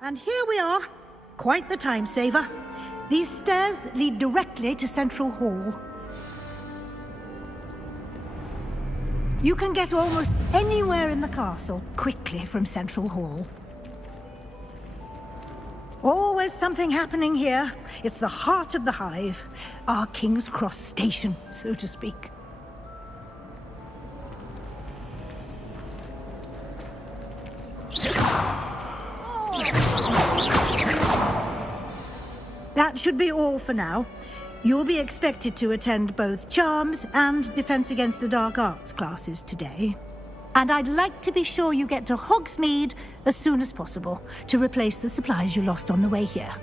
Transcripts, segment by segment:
And here we are. Quite the time saver. These stairs lead directly to Central Hall. You can get almost anywhere in the castle quickly from Central Hall. Always something happening here. It's the heart of the hive. Our King's Cross station, so to speak. That should be all for now. You'll be expected to attend both Charms and Defense Against the Dark Arts classes today. And I'd like to be sure you get to Hogsmeade as soon as possible to replace the supplies you lost on the way here.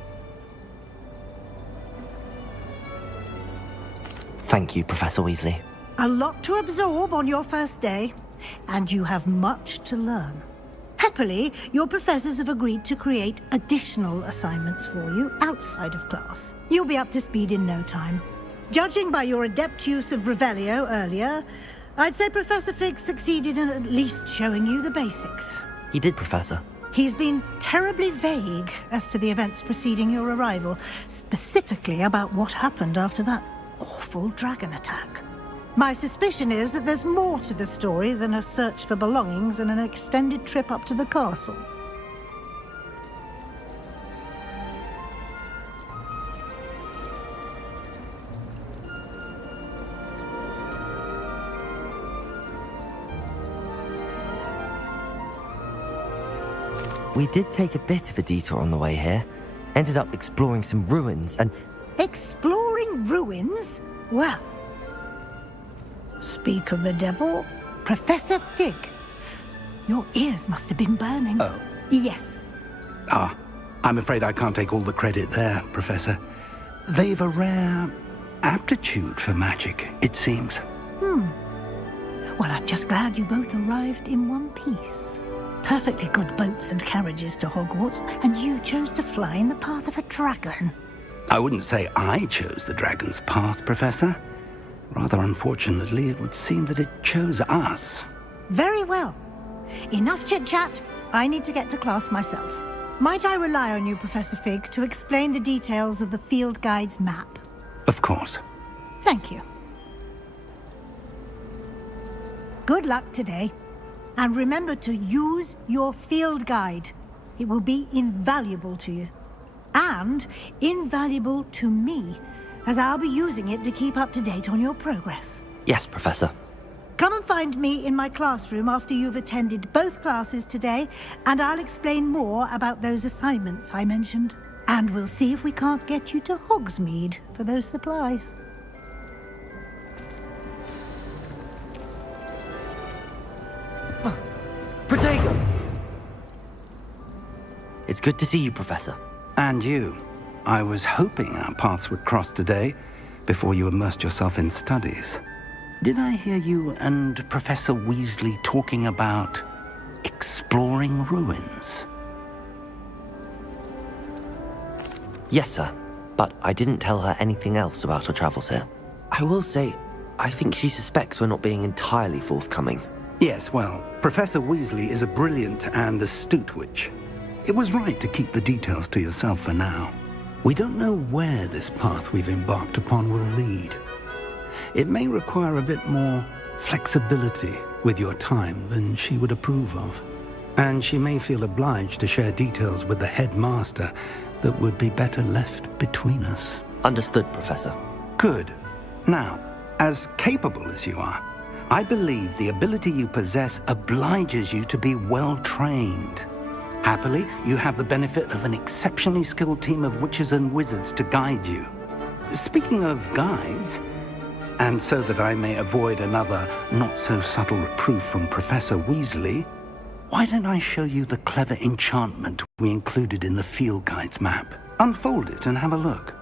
Thank you, Professor Weasley. A lot to absorb on your first day, and you have much to learn. Happily, your professors have agreed to create additional assignments for you outside of class. You'll be up to speed in no time. Judging by your adept use of Revelio earlier, I'd say Professor Fig succeeded in at least showing you the basics. He did, Professor. He's been terribly vague as to the events preceding your arrival, specifically about what happened after that awful dragon attack. My suspicion is that there's more to the story than a search for belongings and an extended trip up to the castle. We did take a bit of a detour on the way here. Ended up exploring some ruins and... Exploring ruins? Well... Speak of the devil, Professor Fig. Your ears must have been burning. Oh. Yes. I'm afraid I can't take all the credit there, Professor. They've a rare aptitude for magic, it seems. Well, I'm just glad you both arrived in one piece. Perfectly good boats and carriages to Hogwarts, and you chose to fly in the path of a dragon. I wouldn't say I chose the dragon's path, Professor. Rather unfortunately, it would seem that it chose us. Very well. Enough chit-chat. I need to get to class myself. Might I rely on you, Professor Fig, to explain the details of the field guide's map? Of course. Thank you. Good luck today. And remember to use your field guide. It will be invaluable to you. And invaluable to me, as I'll be using it to keep up to date on your progress. Yes, Professor. Come and find me in my classroom after you've attended both classes today, and I'll explain more about those assignments I mentioned. And we'll see if we can't get you to Hogsmeade for those supplies. Protego! It's good to see you, Professor. And you. I was hoping our paths would cross today, before you immersed yourself in studies. Did I hear you and Professor Weasley talking about exploring ruins? Yes, sir. But I didn't tell her anything else about our travels here. I will say, I think she suspects we're not being entirely forthcoming. Yes, well, Professor Weasley is a brilliant and astute witch. It was right to keep the details to yourself for now. We don't know where this path we've embarked upon will lead. It may require a bit more flexibility with your time than she would approve of. And she may feel obliged to share details with the headmaster that would be better left between us. Understood, Professor. Good. Now, as capable as you are, I believe the ability you possess obliges you to be well trained. Happily, you have the benefit of an exceptionally skilled team of witches and wizards to guide you. Speaking of guides, and so that I may avoid another not-so-subtle reproof from Professor Weasley, why don't I show you the clever enchantment we included in the field guide's map? Unfold it and have a look.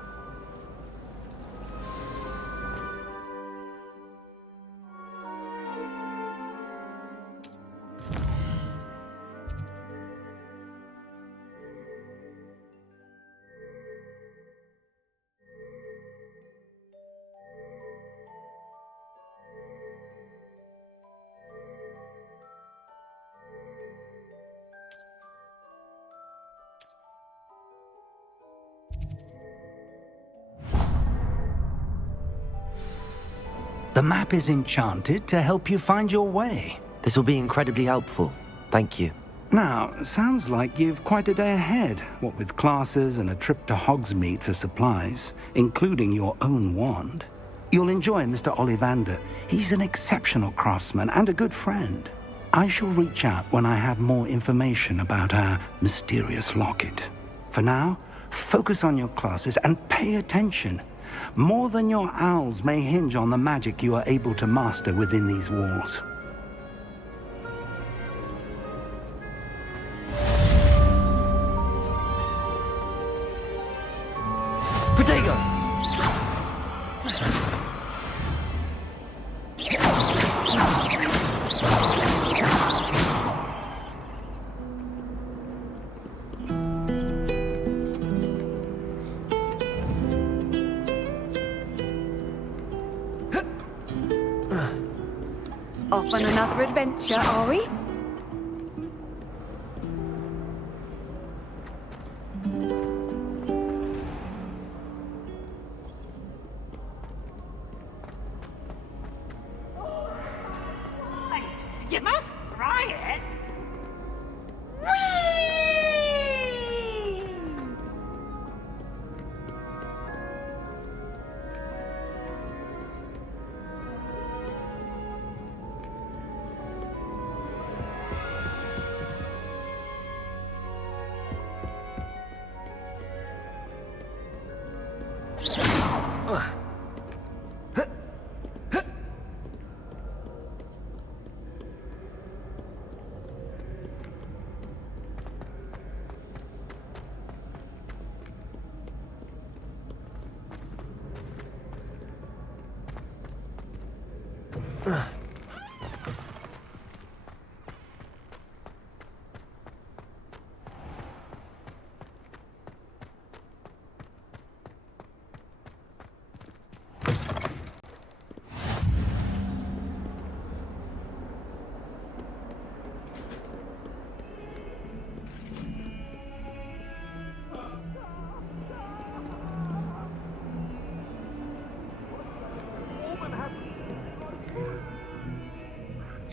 The map is enchanted to help you find your way. This will be incredibly helpful. Thank you. Now, sounds like you've quite a day ahead, what with classes and a trip to Hogsmeade for supplies, including your own wand. You'll enjoy Mr. Ollivander. He's an exceptional craftsman and a good friend. I shall reach out when I have more information about our mysterious locket. For now, focus on your classes and pay attention. More than your owls may hinge on the magic you are able to master within these walls. Protego! Off on another adventure, are we? You must try it. Whee!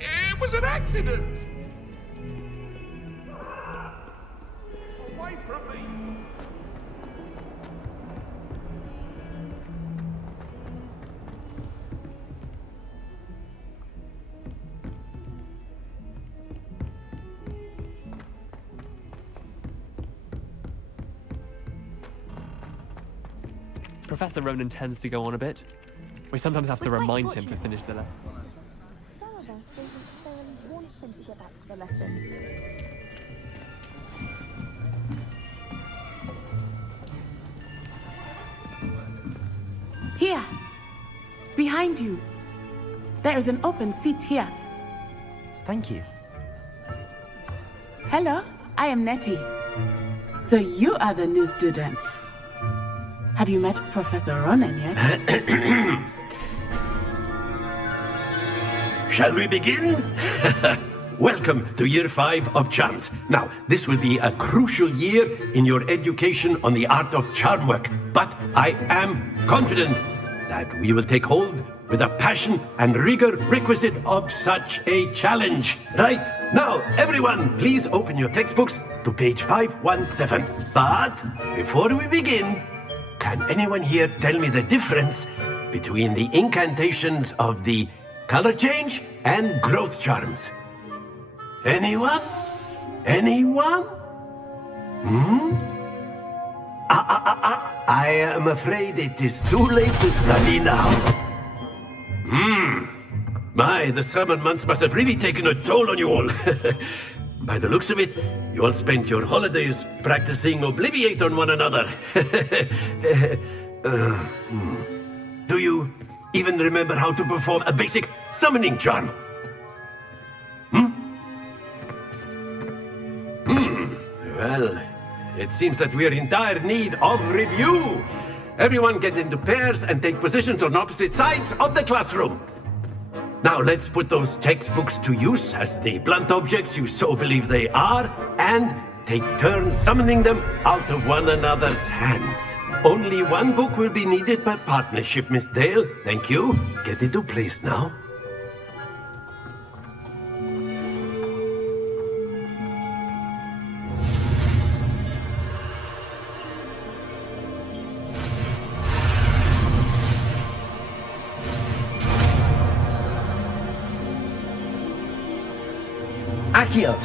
It was an accident! Away from me! Professor Ronan tends to go on a bit. We sometimes have to remind him to finish the lesson. Some of us don't necessarily want him to get back to the lesson. Here, behind you. There is an open seat here. Thank you. Hello, I am Nettie. So you are the new student. Have you met Professor Ronan yet? Shall we begin? Welcome to Year 5 of Charms. Now, this will be a crucial year in your education on the art of charm work, but I am confident that we will take hold with the passion and rigor requisite of such a challenge. Right, now, everyone, please open your textbooks to page 517. But before we begin, can anyone here tell me the difference between the incantations of the color change and growth charms? Anyone? Anyone? I am afraid it is too late to study now. My, the summer months must have really taken a toll on you all. By the looks of it, you all spent your holidays practicing Obliviate on one another. Do you even remember how to perform a basic summoning charm? Well, it seems that we are in dire need of review. Everyone get into pairs and take positions on opposite sides of the classroom. Now let's put those textbooks to use as the blunt objects you so believe they are, and take turns summoning them out of one another's hands. Only one book will be needed per partnership, Miss Dale. Thank you. Get into place now. Accio!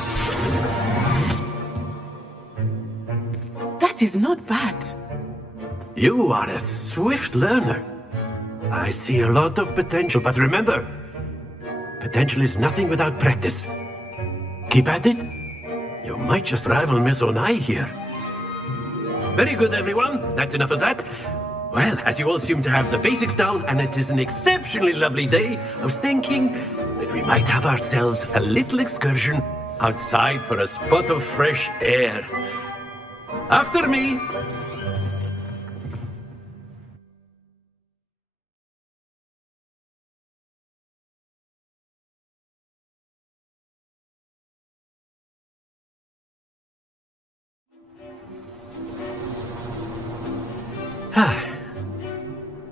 That is not bad. You are a swift learner. I see a lot of potential, but remember, potential is nothing without practice. Keep at it. You might just rival Miss Onai here. Very good, everyone. That's enough of that. Well, as you all seem to have the basics down, and it is an exceptionally lovely day, I was thinking that we might have ourselves a little excursion outside for a spot of fresh air. After me!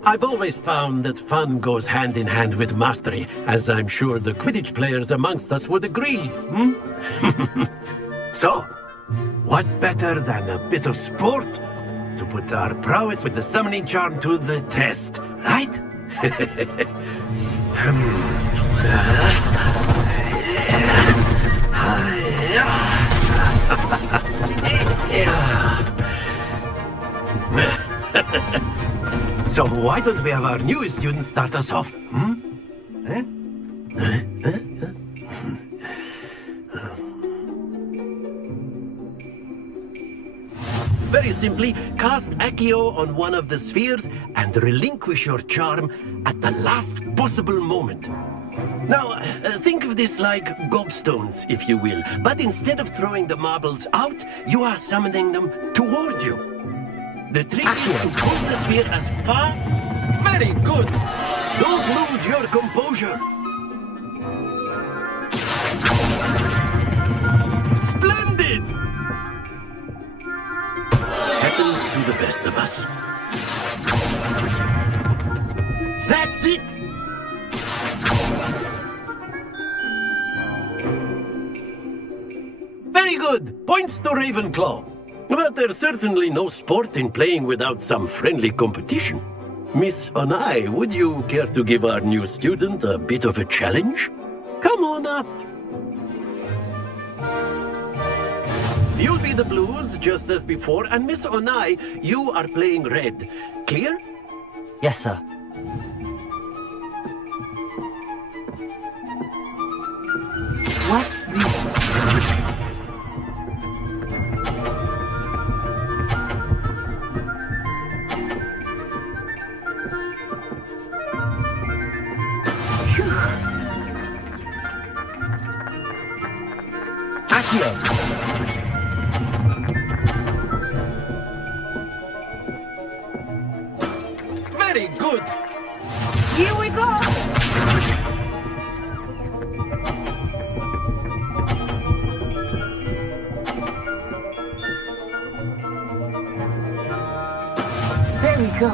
I've always found that fun goes hand in hand with mastery, as I'm sure the Quidditch players amongst us would agree, So, what better than a bit of sport to put our prowess with the summoning charm to the test, right? So why don't we have our newest student start us off? Very simply, cast Accio on one of the spheres and relinquish your charm at the last possible moment. Now, think of this like gobstones, if you will, but instead of throwing the marbles out, you are summoning them toward you. The trick is to pull the sphere as far... Very good! Don't lose your composure! Splendid! Happens to the best of us. That's it! Very good! Points to Ravenclaw. But there's certainly no sport in playing without some friendly competition. Miss Onai, would you care to give our new student a bit of a challenge? Come on up. You'll be the blues, just as before, and Miss Onai, you are playing red. Clear? Yes, sir. Watch this. Accio! Very good. Here we go! There we go.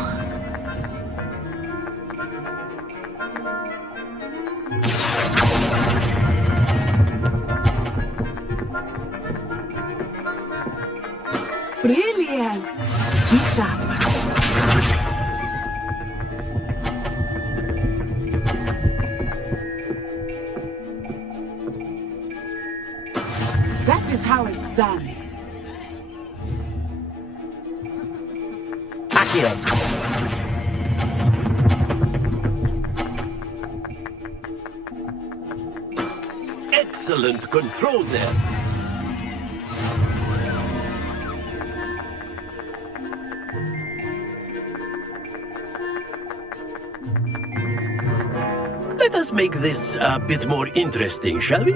Brilliant! Be sharp. That is how it's done. Accio! Excellent control there. Let us make this a bit more interesting, shall we?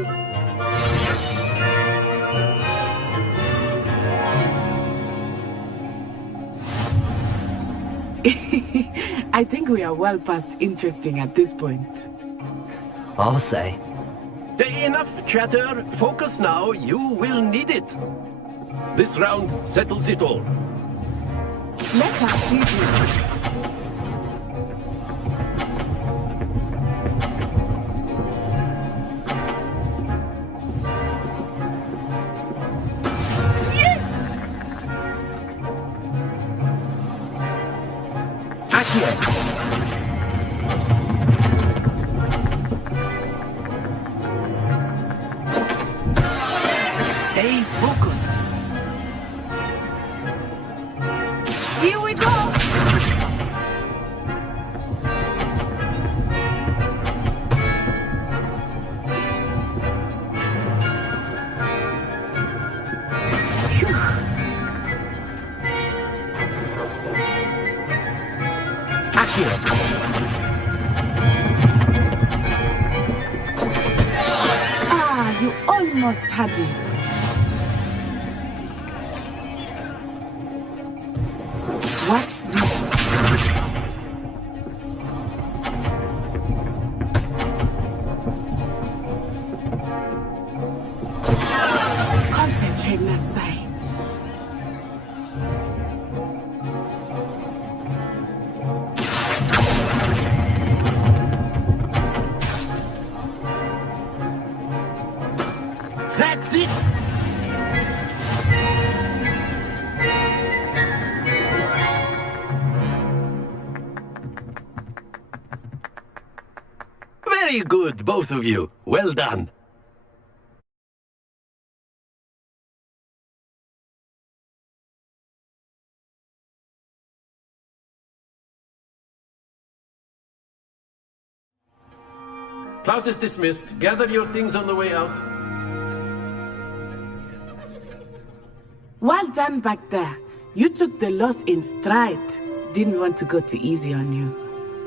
I think we are well past interesting at this point. I'll say. Enough chatter. Focus now. You will need it. This round settles it all. Let us see this. Stay focused. Here we go! Ah, you almost had it. Watch this. Concentrate, Natsai. That's it! Very good, both of you. Well done. Class is dismissed. Gather your things on the way out. Well done back there. You took the loss in stride. Didn't want to go too easy on you.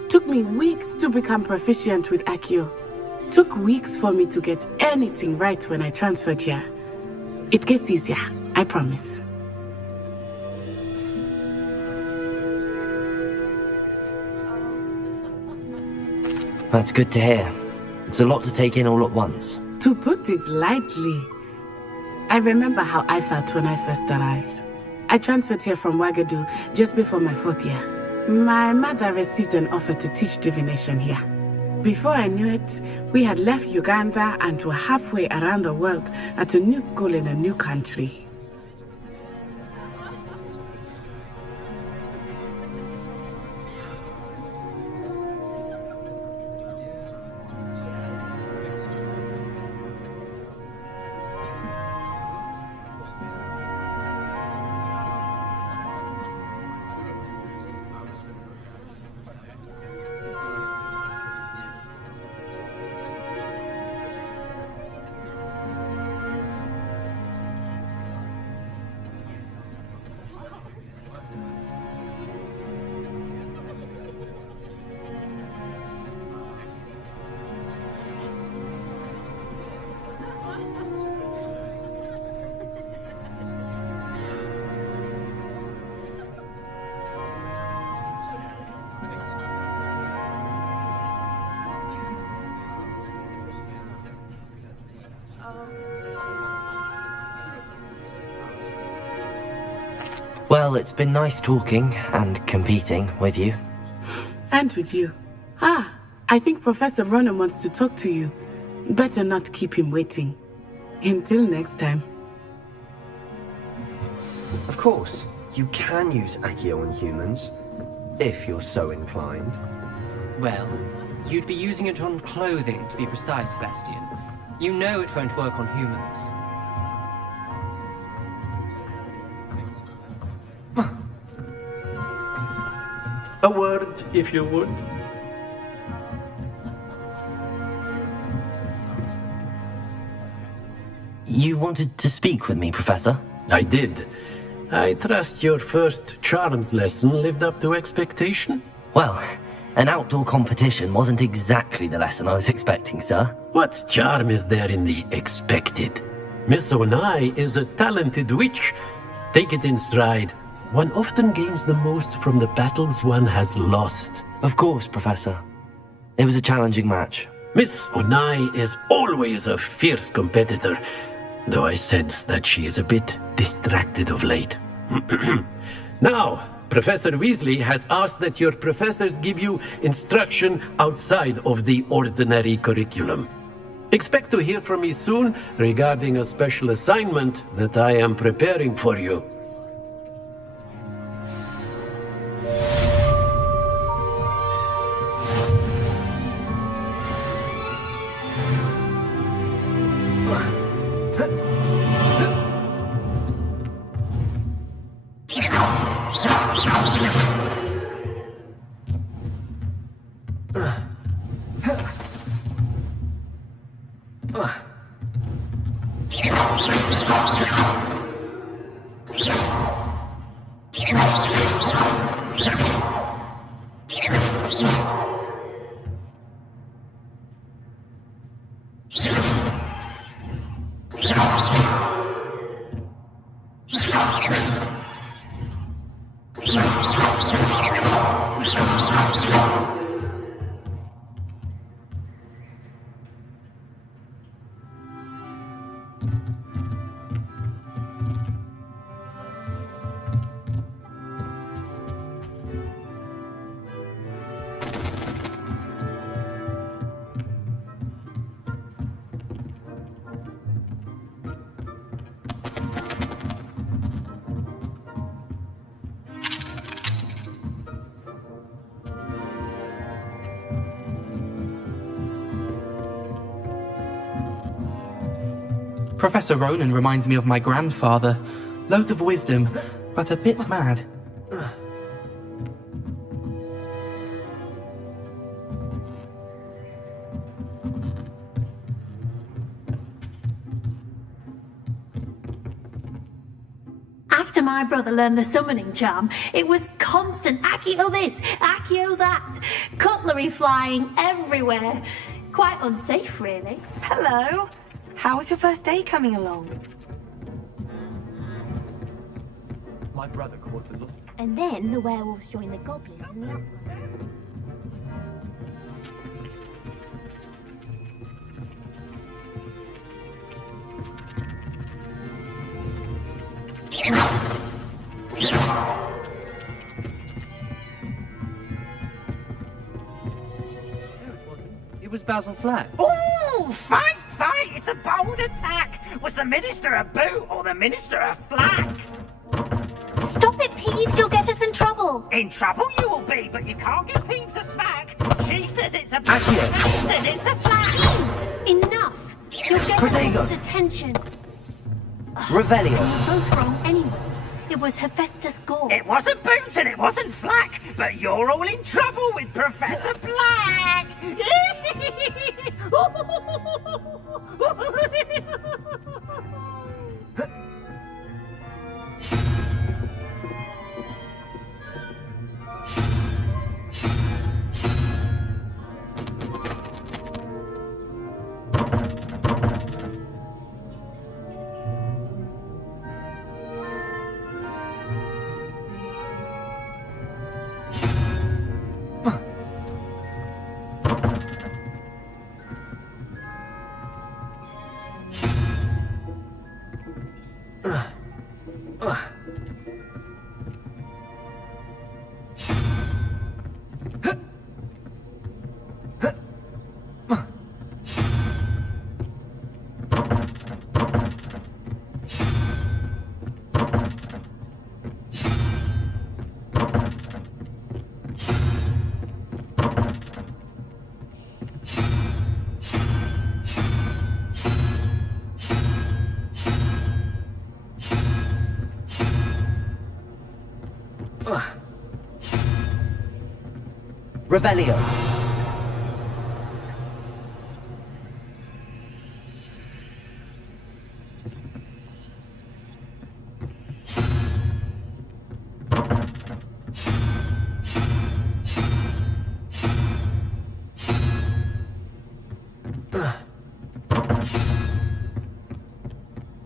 Took me weeks to become proficient with Accio. Took weeks for me to get anything right when I transferred here. It gets easier, I promise. That's good to hear. It's a lot to take in all at once. To put it lightly, I remember how I felt when I first arrived. I transferred here from Wagadu just before my 4th year. My mother received an offer to teach divination here. Before I knew it, we had left Uganda and were halfway around the world at a new school in a new country. Well, it's been nice talking and competing with you. And with you. Ah, I think Professor Ronan wants to talk to you. Better not keep him waiting. Until next time. Of course, you can use Accio on humans, if you're so inclined. Well, you'd be using it on clothing, to be precise, Sebastian. You know it won't work on humans. A word, if you would. You wanted to speak with me, Professor? I did. I trust your first charms lesson lived up to expectation? Well, an outdoor competition wasn't exactly the lesson I was expecting, sir. What charm is there in the expected? Miss Onai is a talented witch. Take it in stride. One often gains the most from the battles one has lost. Of course, Professor. It was a challenging match. Miss Onai is always a fierce competitor, though I sense that she is a bit distracted of late. Now, Professor Weasley has asked that your professors give you instruction outside of the ordinary curriculum. Expect to hear from me soon regarding a special assignment that I am preparing for you. Professor Ronan reminds me of my grandfather. Loads of wisdom, but a bit mad. After my brother learned the summoning charm, it was constant Accio this, Accio that, cutlery flying everywhere. Quite unsafe, really. Hello. How was your first day coming along? My brother caught the lost. And then the werewolves joined the goblins in the uproar. It was Basil Flack. Ooh, fight! It's a bold attack! Was the Minister a boot or the Minister a flack? Stop it, Peeves, you'll get us in trouble. In trouble you will be, but you can't get Peeves a smack. She says it's a boot, Accio. and he says it's a flack. Peeves, enough. You'll get us Protego. into detention. Revelio. You're both wrong anyway. It was Hephaestus Gore. It wasn't boot and it wasn't flack, but you're all in trouble with Professor Black. Revelio.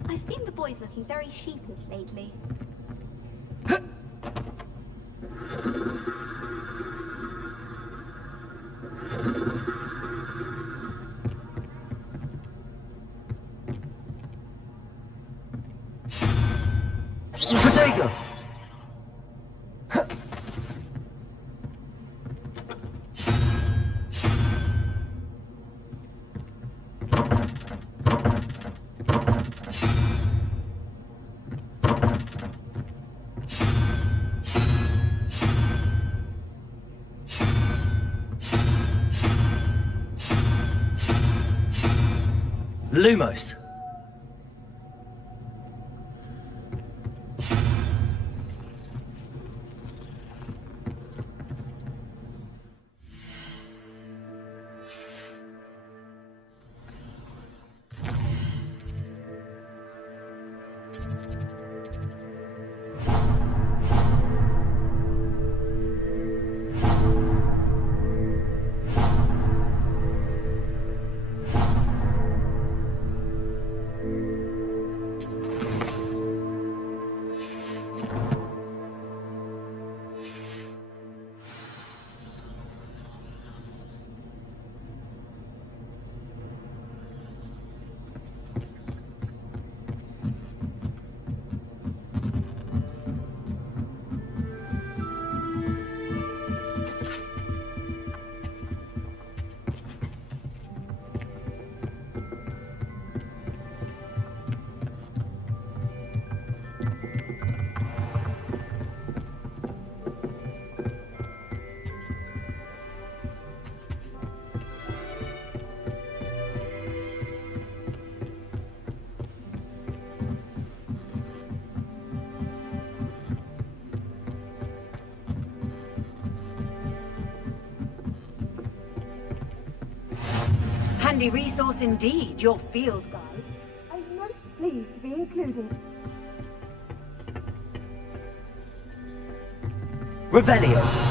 I've seen the boys looking very sheepish lately. Protego. Lumos. Handy resource indeed, your field guide. I'm most pleased to be included. Revelio.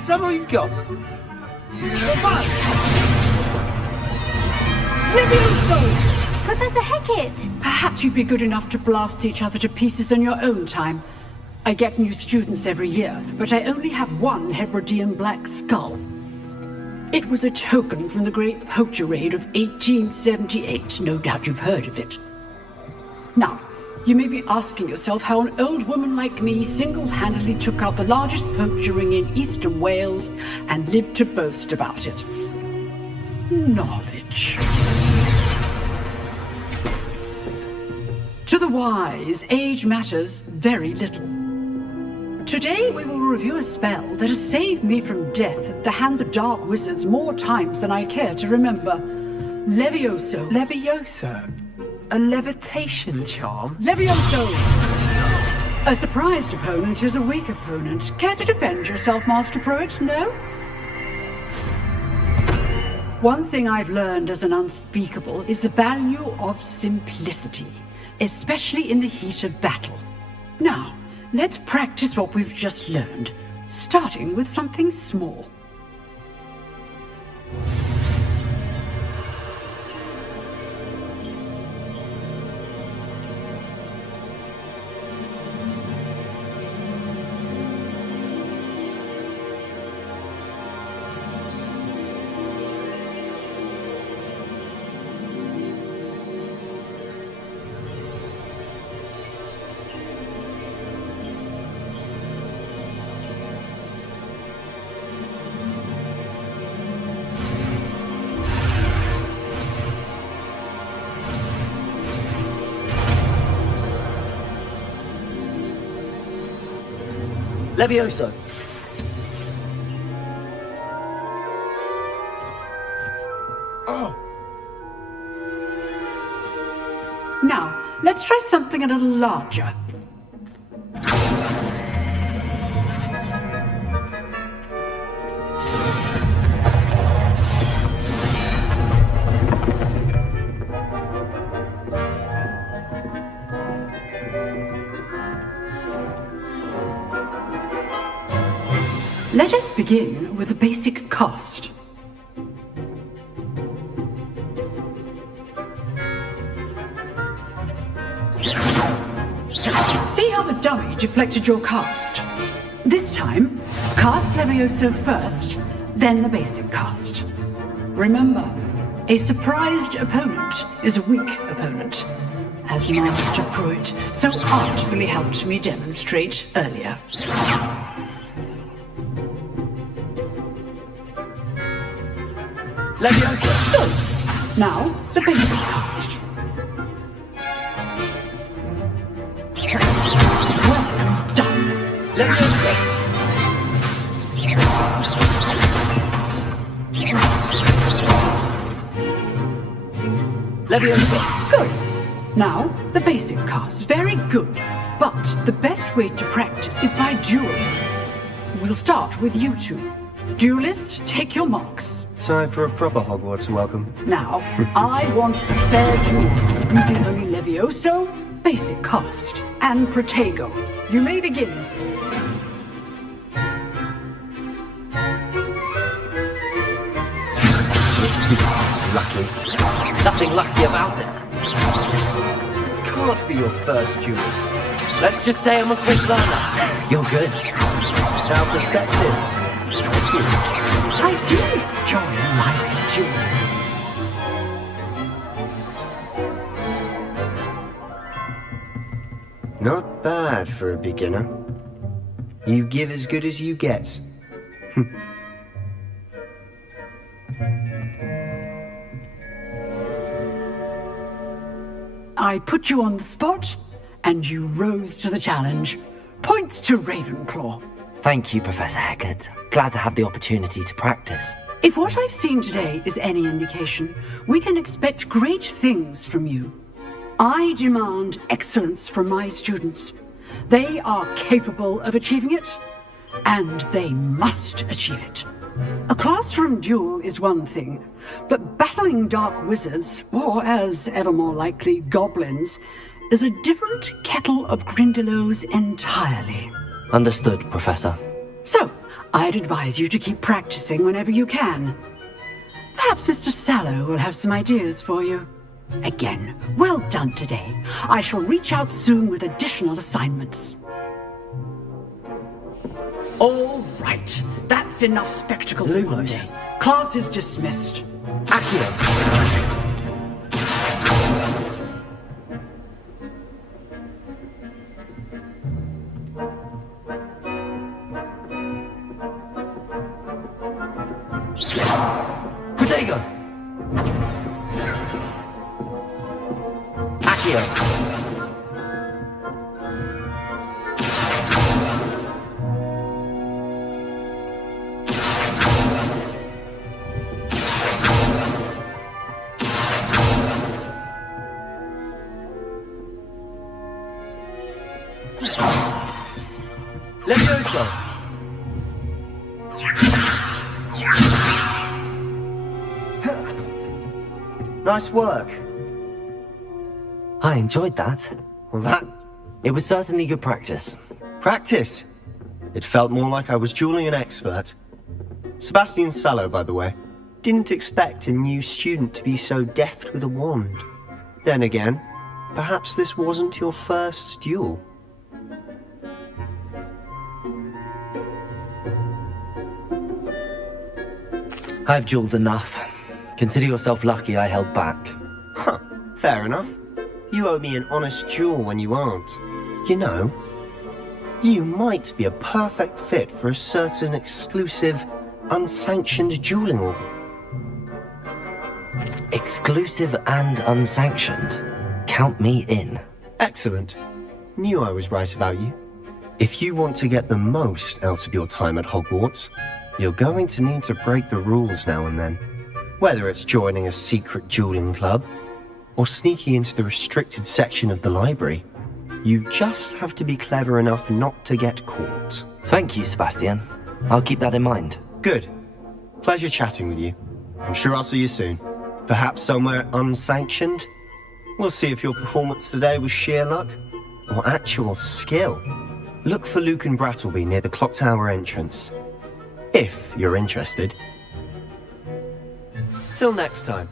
Is that all you've got? Professor Hecat! Perhaps you'd be good enough to blast each other to pieces in your own time. I get new students every year, but I only have one Hebridean black skull. It was a token from the Great Poacher Raid of 1878. No doubt you've heard of it. Now, you may be asking yourself how an old woman like me single-handedly took out the largest poacher ring in eastern Wales and lived to boast about it. Knowledge. To the wise, age matters very little. Today we will review a spell that has saved me from death at the hands of dark wizards more times than I care to remember. Levioso. Levioso? A levitation charm? Levioso! A surprised opponent is a weak opponent. Care to defend yourself, Master Pruitt? No? One thing I've learned as an unspeakable is the value of simplicity, especially in the heat of battle. Now, let's practice what we've just learned. starting with something small. Levioso! Now, let's try something a little larger. Let us begin with the basic cast. See how the dummy deflected your cast? This time, cast Levioso first, then the basic cast. Remember, a surprised opponent is a weak opponent, as Master Pruitt so artfully helped me demonstrate earlier. Levioso! Good. Now, the basic cast. Well done. Levioso! Levioso! Good. Now, the basic cast. Very good. But the best way to practice is by dueling. We'll start with you two. Duelists, take your marks. Time for a proper Hogwarts welcome. Now, I want a fair duel, using only Levioso, basic cast, and Protego. You may begin. Lucky. Nothing lucky about it. Can't be your first duel. Let's just say I'm a quick learner. You're good. How perceptive. I do enjoy a lively duel. Not bad for a beginner. You give as good as you get. I put you on the spot, and you rose to the challenge. Points to Ravenclaw. Thank you, Professor Hecat. Glad to have the opportunity to practice. If what I've seen today is any indication, we can expect great things from you. I demand excellence from my students. They are capable of achieving it, and they must achieve it. A classroom duel is one thing, but battling dark wizards, or as ever more likely, goblins, is a different kettle of Grindylows entirely. Understood, Professor. So, I'd advise you to keep practicing whenever you can. Perhaps Mr. Sallow will have some ideas for you. Again, well done today. I shall reach out soon with additional assignments. All right, that's enough spectacle for one Lumos. day. Class is dismissed. Accio! Protego! Accio! Levioso! Nice work. I enjoyed that. Well, that... It was certainly good practice. Practice? It felt more like I was dueling an expert. Sebastian Sallow, by the way. Didn't expect a new student to be so deft with a wand. Then again, perhaps this wasn't your first duel. I've dueled enough. Consider yourself lucky I held back. Huh, fair enough. You owe me an honest duel when you aren't. You know, you might be a perfect fit for a certain exclusive, unsanctioned dueling organ. Exclusive and unsanctioned? Count me in. Excellent. Knew I was right about you. If you want to get the most out of your time at Hogwarts, you're going to need to break the rules now and then. Whether it's joining a secret dueling club, or sneaking into the restricted section of the library, you just have to be clever enough not to get caught. Thank you, Sebastian. I'll keep that in mind. Good. Pleasure chatting with you. I'm sure I'll see you soon. Perhaps somewhere unsanctioned? We'll see if your performance today was sheer luck, or actual skill. Look for Luke and Brattleby near the clock tower entrance. If you're interested. Till next time.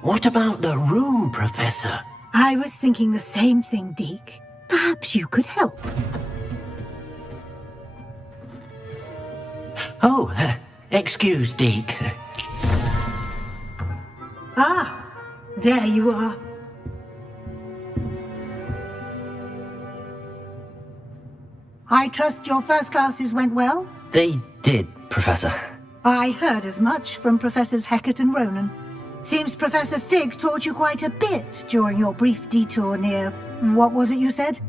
What about the room, Professor? I was thinking the same thing, Deke. Perhaps you could help. Oh, excuse, Deke. Ah, there you are. I trust your first classes went well? They did, Professor. I heard as much from Professors Hecat and Ronan. Seems Professor Fig taught you quite a bit during your brief detour near... what was it you said?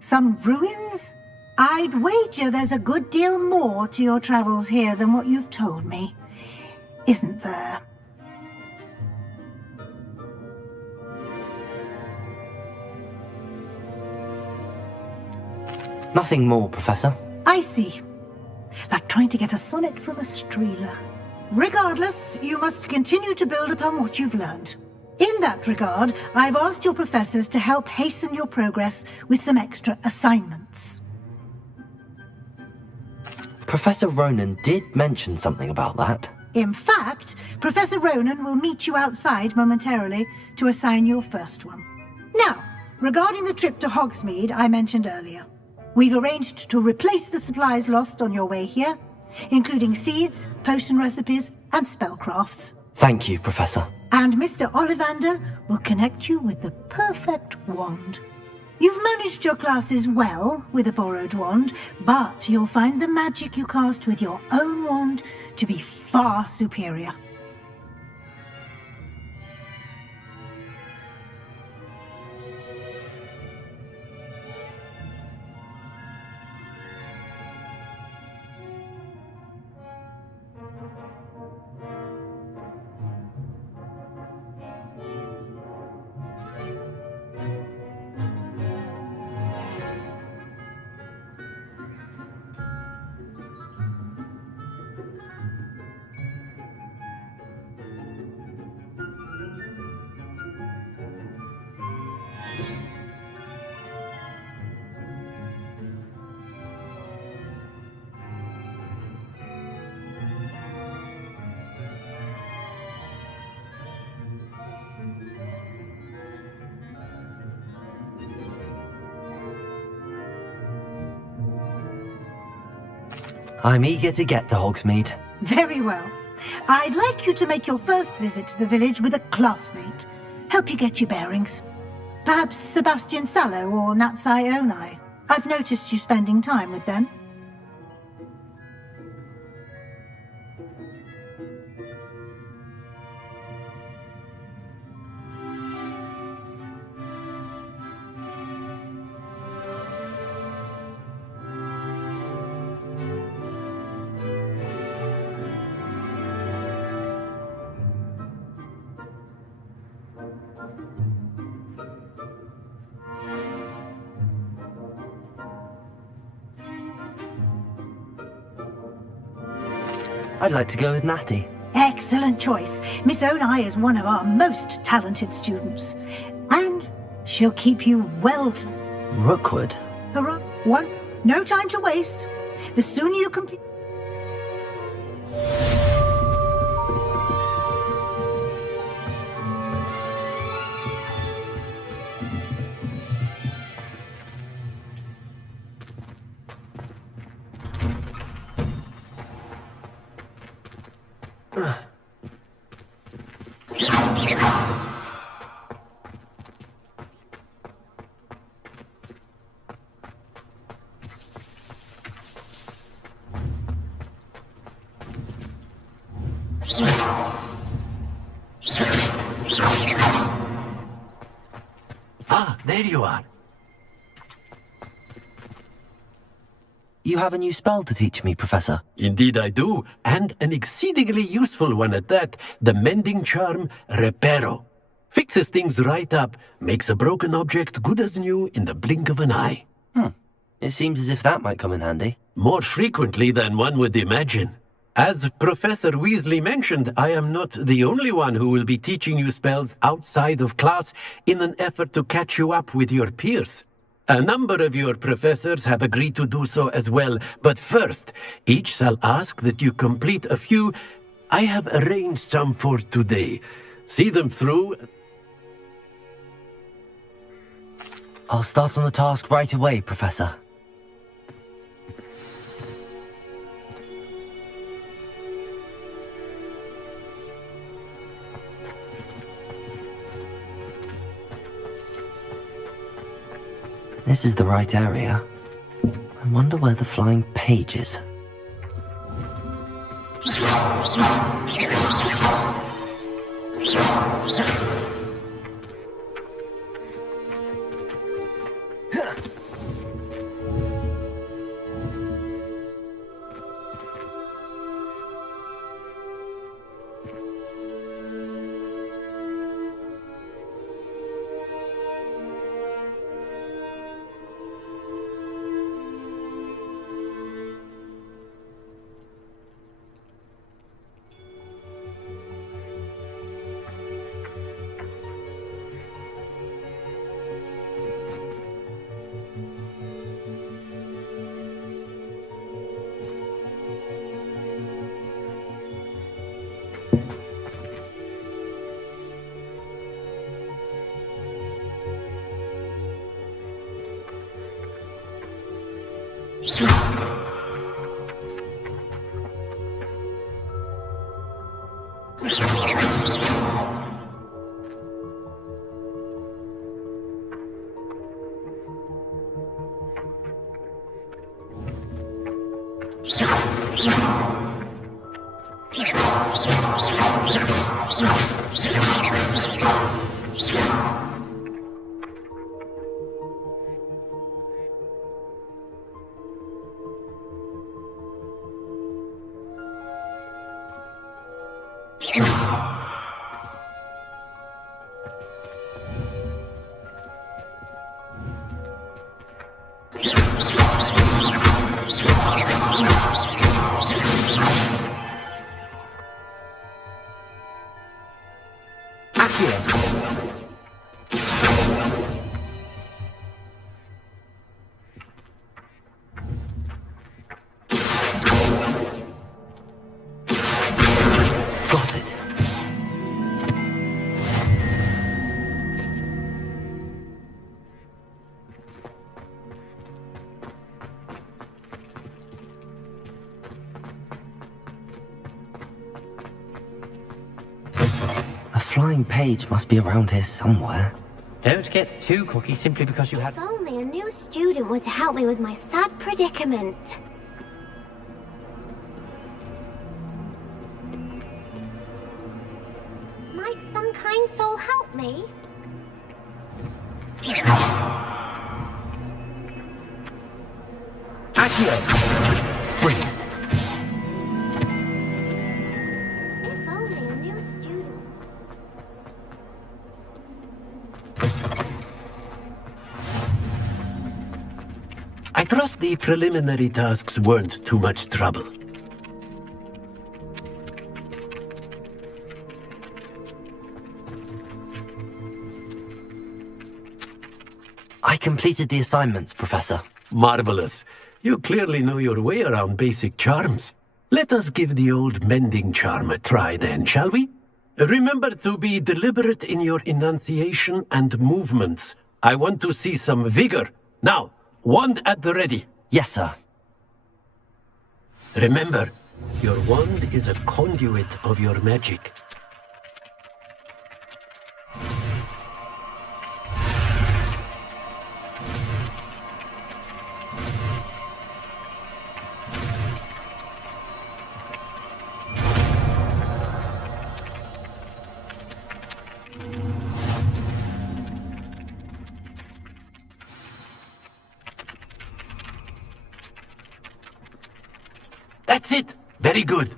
Some ruins? I'd wager there's a good deal more to your travels here than what you've told me. Isn't there? Nothing more, Professor. I see. Like trying to get a sonnet from a streeler. Regardless, you must continue to build upon what you've learned. In that regard, I've asked your professors to help hasten your progress with some extra assignments. Professor Ronan did mention something about that. In fact, Professor Ronan will meet you outside momentarily to assign your first one. Now, regarding the trip to Hogsmeade I mentioned earlier. We've arranged to replace the supplies lost on your way here, including seeds, potion recipes, and spellcrafts. Thank you, Professor. And Mr. Ollivander will connect you with the perfect wand. You've managed your classes well with a borrowed wand, but you'll find the magic you cast with your own wand to be far superior. I'm eager to get to Hogsmeade. Very well. I'd like you to make your first visit to the village with a classmate. Help you get your bearings. Perhaps Sebastian Sallow or Natsai Onai. I've noticed you spending time with them. I'd like to go with Natty. Excellent choice. Miss Onai is one of our most talented students. And she'll keep you well... Rookwood? Hurrah. Once. No time to waste. The sooner you complete... Ah, there you are. You have a new spell to teach me, Professor. Indeed I do, and an exceedingly useful one at that, the mending charm Reparo. Fixes things right up, makes a broken object good as new in the blink of an eye. It seems as if that might come in handy. More frequently than one would imagine. As Professor Weasley mentioned, I am not the only one who will be teaching you spells outside of class in an effort to catch you up with your peers. A number of your professors have agreed to do so as well, but first, each shall ask that you complete a few. I have arranged some for today. See them through. I'll start on the task right away, Professor. This is the right area. I wonder where the flying page is. Got it. A flying page must be around here somewhere. Don't get too cocky simply because you had... If only a new student were to help me with my sad predicament. Might some kind soul help me? Accio! Brilliant. If only a new student... I trust the preliminary tasks weren't too much trouble. I completed the assignments, Professor. Marvelous. You clearly know your way around basic charms. Let us give the old mending charm a try then, shall we? Remember to be deliberate in your enunciation and movements. I want to see some vigor. Now, wand at the ready. Yes, sir. Remember, your wand is a conduit of your magic. That's it! Very good.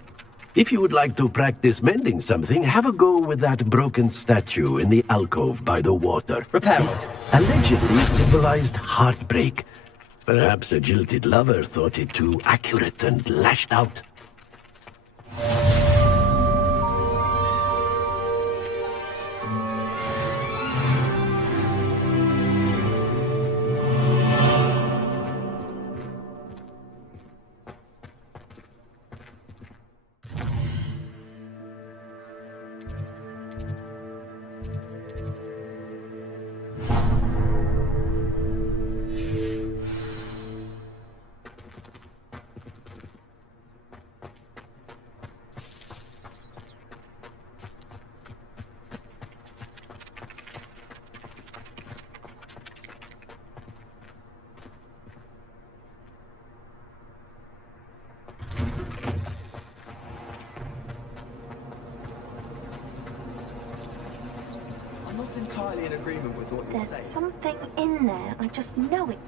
If you would like to practice mending something, have a go with that broken statue in the alcove by the water. Repair it. Allegedly symbolized heartbreak. Perhaps a jilted lover thought it too accurate and lashed out. I'm not entirely in agreement with what you're There's saying. something in there. I just know it.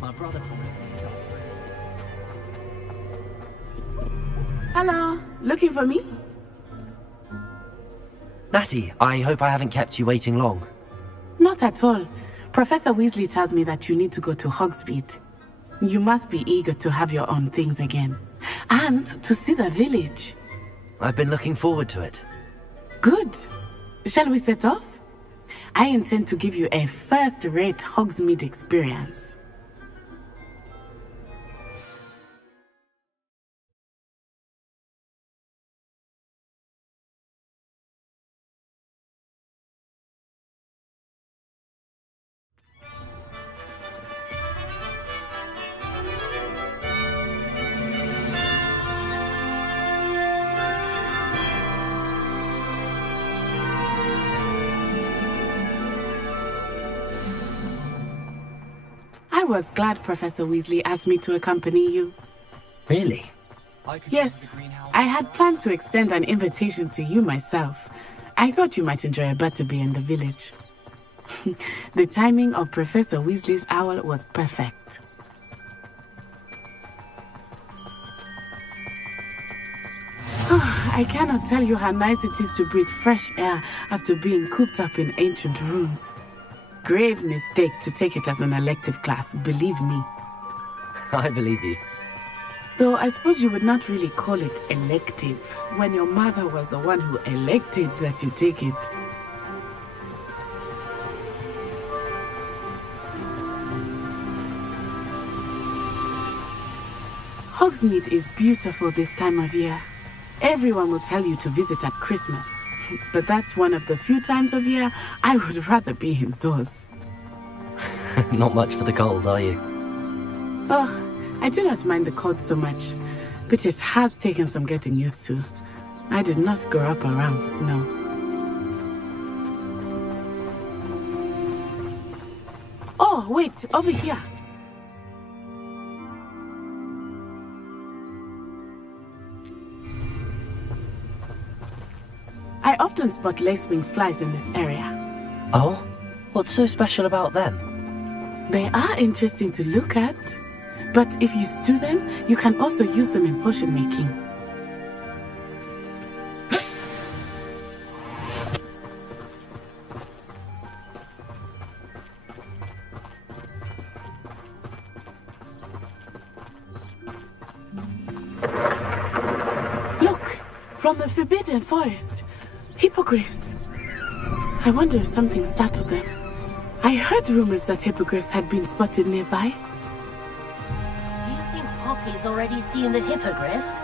My brother promised me. Hello, looking for me? Natty, I hope I haven't kept you waiting long. Not at all. Professor Weasley tells me that you need to go to Hogsmeade. You must be eager to have your own things again. And to see the village. I've been looking forward to it. Good. Shall we set off? I intend to give you a first-rate Hogsmeade experience. I was glad Professor Weasley asked me to accompany you. Really? Yes, I had planned to extend an invitation to you myself. I thought you might enjoy a butterbeer in the village. The timing of Professor Weasley's owl was perfect. I cannot tell you how nice it is to breathe fresh air after being cooped up in ancient rooms. Grave mistake to take it as an elective class, believe me. I believe you. Though I suppose you would not really call it elective when your mother was the one who elected that you take it. Hogsmeade is beautiful this time of year. Everyone will tell you to visit at Christmas, but that's one of the few times of year I would rather be indoors. Not much for the cold, are you? Oh, I do not mind the cold so much, but it has taken some getting used to. I did not grow up around snow. Oh, wait, over here. I often spot lacewing flies in this area. Oh? What's so special about them? They are interesting to look at, but if you stew them, you can also use them in potion making. Look, from the Forbidden Forest, hippogriffs. I wonder if something startled them. I heard rumors that hippogriffs had been spotted nearby. Do you think Poppy's already seen the hippogriffs?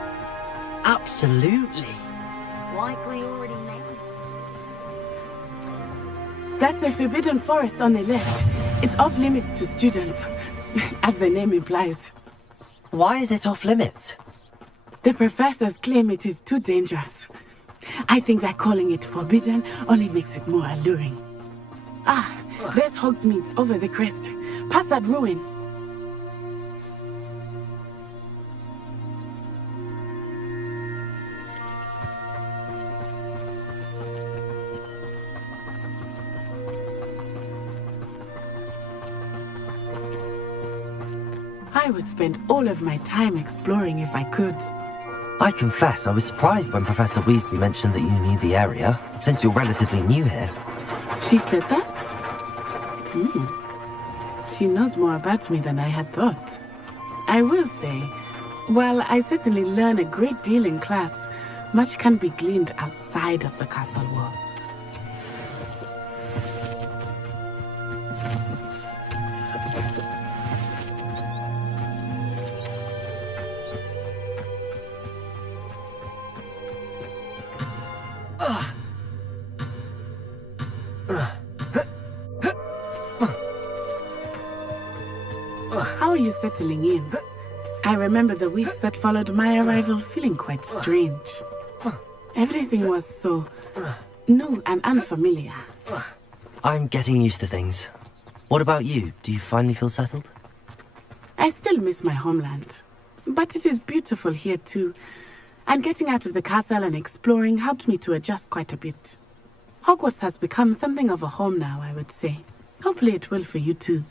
Absolutely. Likely already named. That's the Forbidden Forest on the left. It's off limits to students, as the name implies. Why is it off limits? The professors claim it is too dangerous. I think that calling it forbidden only makes it more alluring. Ah, there's Hogsmeade over the crest. Past that ruin. I would spend all of my time exploring if I could. I confess I was surprised when Professor Weasley mentioned that you knew the area, since you're relatively new here. She said that? She knows more about me than I had thought. I will say, while I certainly learn a great deal in class, much can be gleaned outside of the castle walls. How are you settling in? I remember the weeks that followed my arrival feeling quite strange. Everything was so new and unfamiliar. I'm getting used to things. What about you? Do you finally feel settled? I still miss my homeland, but it is beautiful here too. And getting out of the castle and exploring helped me to adjust quite a bit. Hogwarts has become something of a home now, I would say. Hopefully it will for you too.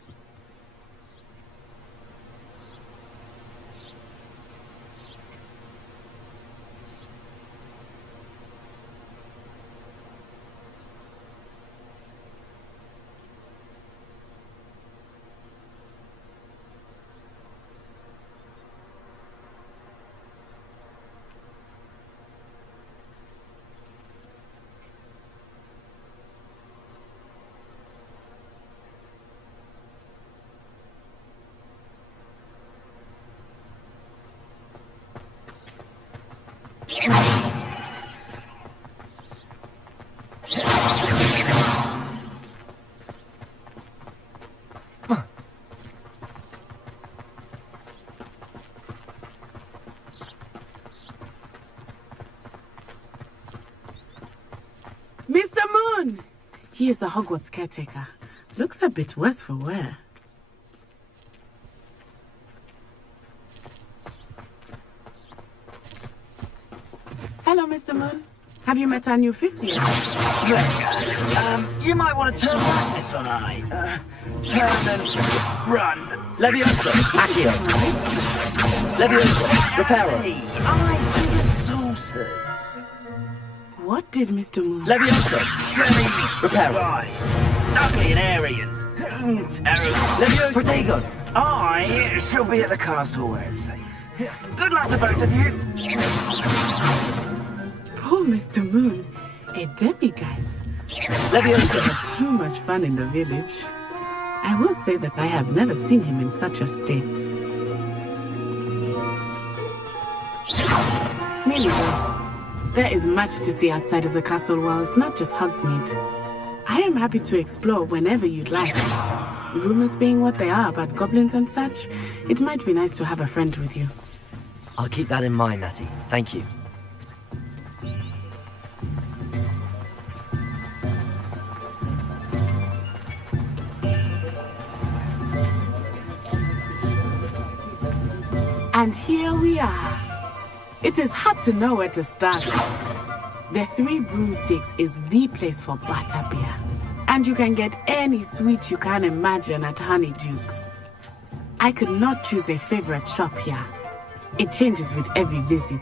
Mr. Moon! He is the Hogwarts caretaker. Looks a bit worse for wear. Hello, Mr. Moon. Have you met our new fifth year? You might want to turn right this one, aye. Turn and run. Leviosa, Accio. Leviosa, Reparo. Eyes to the saucers. What did Mr. Moon? Leviosa, Reparo. Ugly and Aryan. Terrible. Leviosa, Protego. I shall be at the castle where it's safe. Good luck to both of you. Poor Mr. Moon. A demiguise. Leviosa. Too much fun in the village. I will say that I have never seen him in such a state. Meanwhile, there is much to see outside of the castle walls, not just Hogsmeade. I am happy to explore whenever you'd like. Rumors being what they are about goblins and such, it might be nice to have a friend with you. I'll keep that in mind, Natty. Thank you. And here we are. It is hard to know where to start. The Three Broomsticks is the place for butterbeer. And you can get any sweet you can imagine at Honeydukes. I could not choose a favorite shop here. It changes with every visit.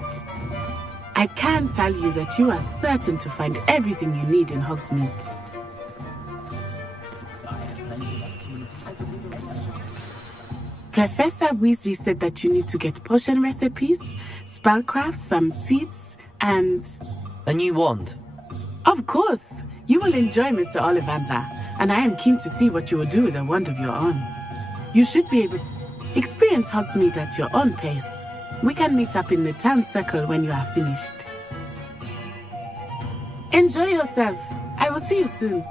I can tell you that you are certain to find everything you need in Hogsmeade. Professor Weasley said that you need to get potion recipes, spellcrafts, some seeds, and... A new wand? Of course! You will enjoy Mr. Ollivander, and I am keen to see what you will do with a wand of your own. You should be able to experience Hogsmeade at your own pace. We can meet up in the town circle when you are finished. Enjoy yourself. I will see you soon.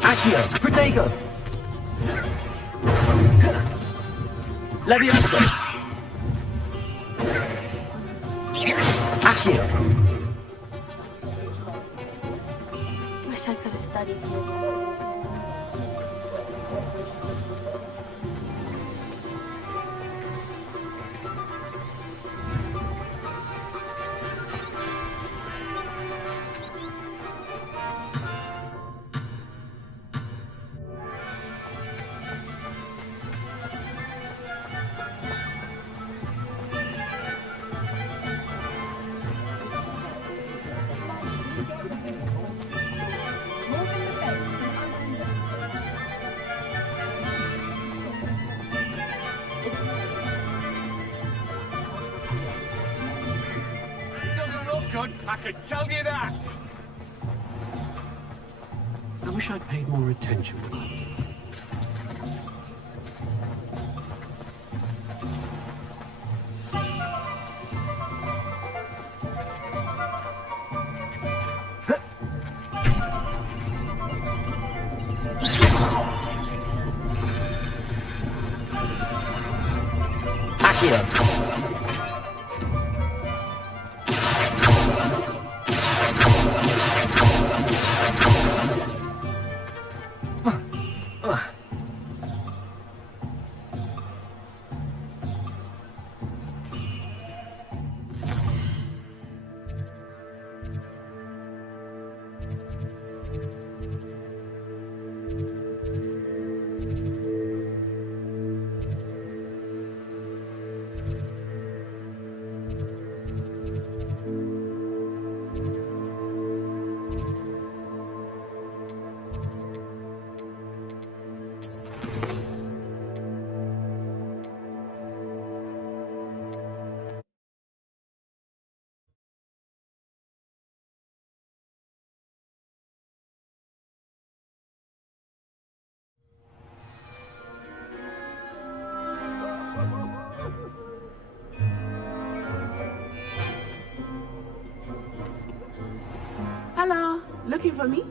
Accio, Protego. Leviosa. Accio. Wish I could have studied. I can tell you that! I wish I'd paid more attention. Accio. looking for me?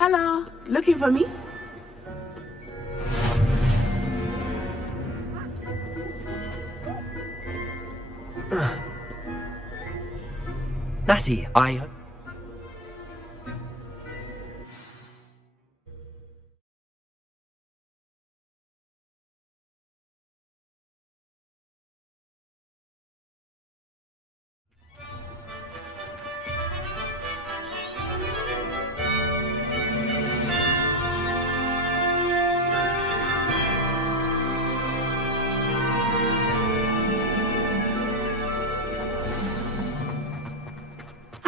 Hello, looking for me? Natty, I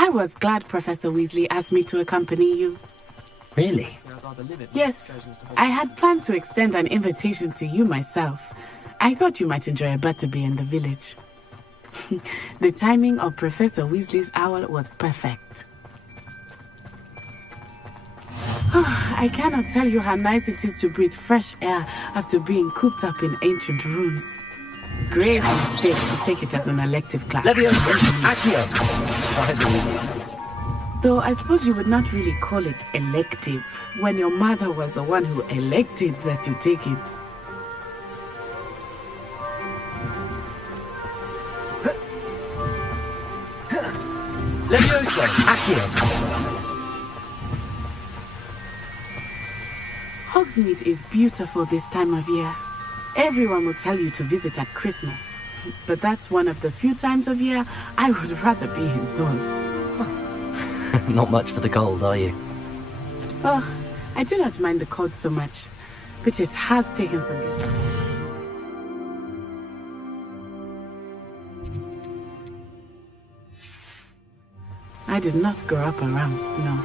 was glad Professor Weasley asked me to accompany you. Really? Yes, I had planned to extend an invitation to you myself. I thought you might enjoy a butterbeer in the village. The timing of Professor Weasley's owl was perfect. I cannot tell you how nice it is to breathe fresh air after being cooped up in ancient rooms. Grave mistake to take it as an elective class. Leviosa! Accio! I believe you. Though I suppose you would not really call it elective when your mother was the one who elected that you take it. Leviosa! Accio! Hogsmeade is beautiful this time of year. Everyone will tell you to visit at Christmas. But that's one of the few times of year I would rather be indoors. Not much for the cold, are you? Oh, I do not mind the cold so much, but it has taken some getting. I did not grow up around snow.